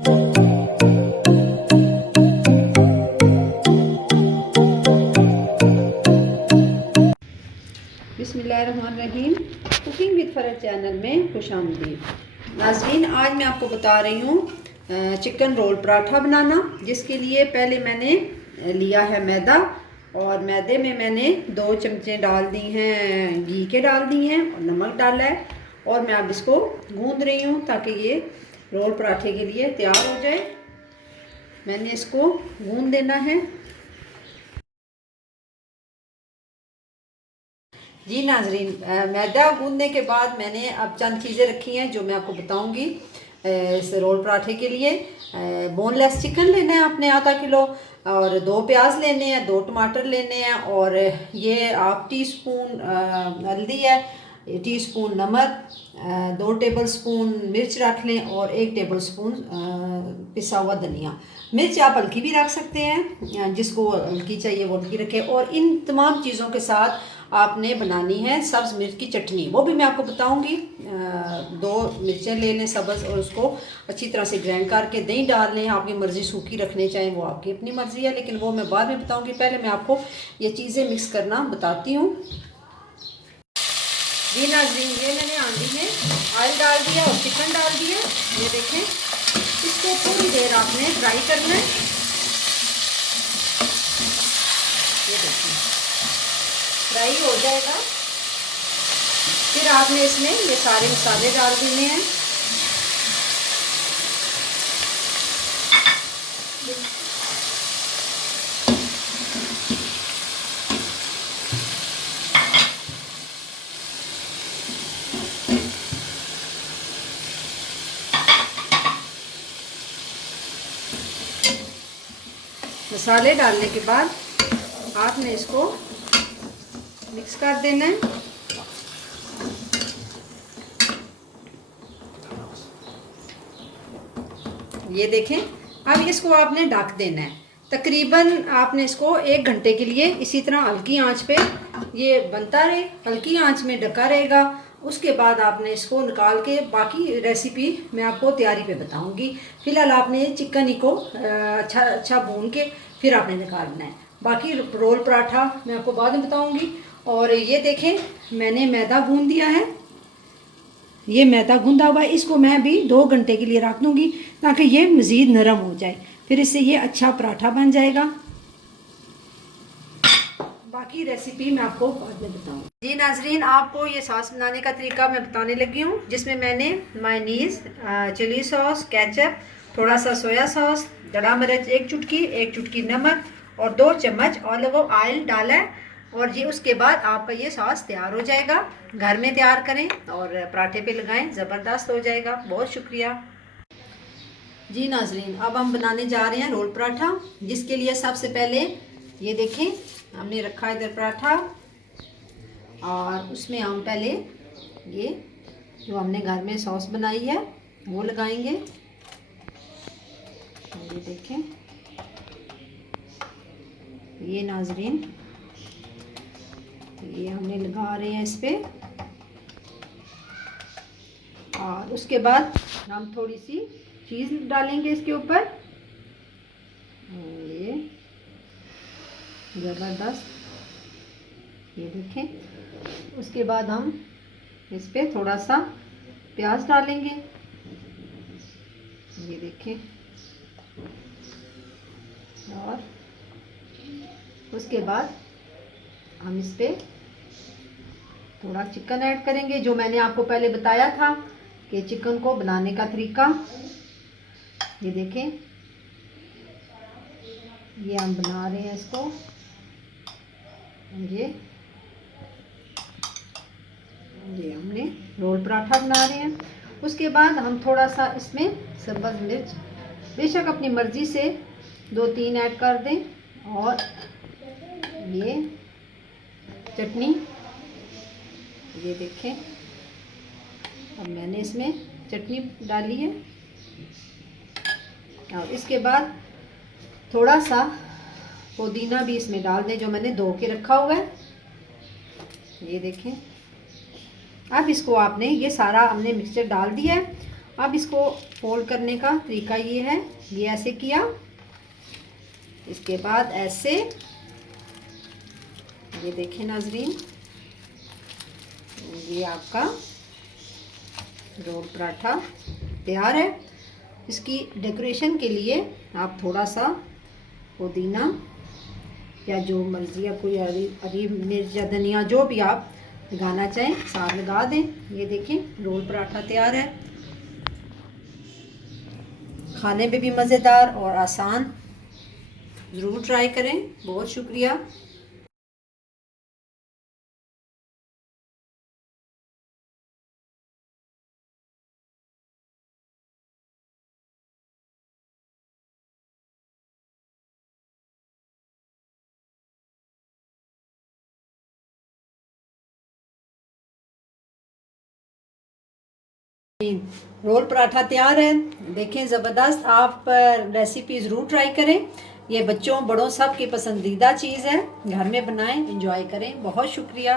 बिस्मिल्लाहिर्रहमानिर्रहीम। Cooking with Farah channel में खुशामदीद। नाज़रीन, आज मैं आपको बता रही हूँ चिकन रोल पराठा बनाना। जिसके लिए पहले मैंने लिया है मैदा, और मैदे में मैंने 2 चमचे डाल दी हैं घी के, डाल दी हैं और नमक डाला है। और मैं अब इसको गूंद रही हूँ ताकि ये रोल पराठे के लिए तैयार हो जाए। मैंने इसको गूंद देना है। जी नाजरीन, मैदा गूंदने के बाद मैंने अब चंद चीज़ें रखी हैं जो मैं आपको बताऊंगी इस रोल पराठे के लिए। बोनलेस चिकन लेना है आपने आधा किलो, और 2 प्याज लेने हैं, 2 टमाटर लेने हैं, और ये 1/2 टीस्पून हल्दी है, टीस्पून नमक, 2 टेबलस्पून मिर्च रख लें, और 1 टेबलस्पून पिसा हुआ धनिया। मिर्च आप हल्की भी रख सकते हैं, जिसको हल्की चाहिए वो हल्की रखें। और इन तमाम चीज़ों के साथ आपने बनानी है सब्ज़ मिर्च की चटनी, वो भी मैं आपको बताऊंगी। 2 मिर्चें ले लें सब्ज़, और उसको अच्छी तरह से ग्राइंड करके दही डाल लें। आपकी मर्ज़ी सूखी रखने चाहें वो आपकी अपनी मर्ज़ी है, लेकिन वो मैं बाद में बताऊंगी। पहले मैं आपको ये चीज़ें मिक्स करना बताती हूँ। जी नाज़रीन, ये मैंने हांडी में ऑयल डाल दिया और चिकन डाल दिया। ये देखें, इसको थोड़ी देर आपने फ्राई करना है। ये देखें फ्राई हो जाएगा, फिर आपने इसमें ये सारे मसाले डाल देने हैं। मसाले डालने के बाद आपने इसको मिक्स कर देना है। ये देखें, अब इसको आपने ढक देना है। तकरीबन आपने इसको 1 घंटे के लिए इसी तरह हल्की आंच पे ये बनता रहे, हल्की आंच में ढका रहेगा। उसके बाद आपने इसको निकाल के बाकी रेसिपी मैं आपको तैयारी पे बताऊंगी। फिलहाल आपने चिकन ही को अच्छा भून के फिर आपने निकालना है। बाकी रोल पराठा मैं आपको बाद में बताऊंगी। और ये देखें, मैंने मैदा गूंद दिया है। ये मैदा गूंदा हुआ है, इसको मैं भी 2 घंटे के लिए रख दूंगी ताकि ये मज़ीद नरम हो जाए। फिर इससे ये अच्छा पराठा बन जाएगा। बाकी रेसिपी मैं आपको बाद में बताऊंगी। जी नाजरीन, आपको ये सॉस बनाने का तरीका मैं बताने लगी हूँ, जिसमें मैंने मायोनीज़, चिली सॉस, केचप, थोड़ा सा सोया सॉस, दड़ा मिर्च 1 चुटकी, 1 चुटकी नमक, और 2 चम्मच ऑलिव ऑयल डाला है। और ये उसके बाद आपका ये सॉस तैयार हो जाएगा। घर में तैयार करें और पराठे पे लगाएं, ज़बरदस्त हो जाएगा। बहुत शुक्रिया। जी नाजरीन, अब हम बनाने जा रहे हैं रोल पराठा। जिसके लिए सबसे पहले ये देखें, हमने रखा इधर पराठा, और उसमें हम पहले ये जो हमने घर में सॉस बनाई है वो लगाएंगे। ये देखें, ये नाजरीन ये हमने लगा रहे हैं इस पे। और उसके बाद हम थोड़ी सी चीज़ डालेंगे इसके ऊपर। ये ज़बरदस्त, ये देखें। उसके बाद हम इस पे थोड़ा सा प्याज डालेंगे। ये देखें, और उसके बाद हम इस पे थोड़ा चिकन ऐड करेंगे, जो मैंने आपको पहले बताया था कि चिकन को बनाने का तरीका। ये देखें, ये हम बना रहे हैं इसको। ये हमने रोल पराठा बना रहे हैं। उसके बाद हम थोड़ा सा इसमें सब्ज़ मिर्च बेशक अपनी मर्ज़ी से 2-3 ऐड कर दें। और ये चटनी, ये देखें, अब मैंने इसमें चटनी डाली है। और इसके बाद थोड़ा सा पुदीना भी इसमें डाल दें, जो मैंने धो के रखा हुआ है। ये देखें, अब इसको आपने ये सारा हमने मिक्सचर डाल दिया है। अब इसको फोल्ड करने का तरीका ये है, ये ऐसे किया, इसके बाद ऐसे, ये देखें नाजरीन, ये आपका रोल पराठा तैयार है। इसकी डेकोरेशन के लिए आप थोड़ा सा पुदीना या जो मर्जी, या कोई हरी मिर्च या धनिया जो भी आप लगाना चाहें साथ लगा दें। ये देखें रोल पराठा तैयार है, खाने में भी मज़ेदार और आसान। ज़रूर ट्राई करें। बहुत शुक्रिया। रोल पराठा तैयार है, देखें ज़बरदस्त। आप रेसिपी ज़रूर ट्राई करें। ये बच्चों बड़ों सब की पसंदीदा चीज़ है। घर में बनाएं, एंजॉय करें। बहुत शुक्रिया।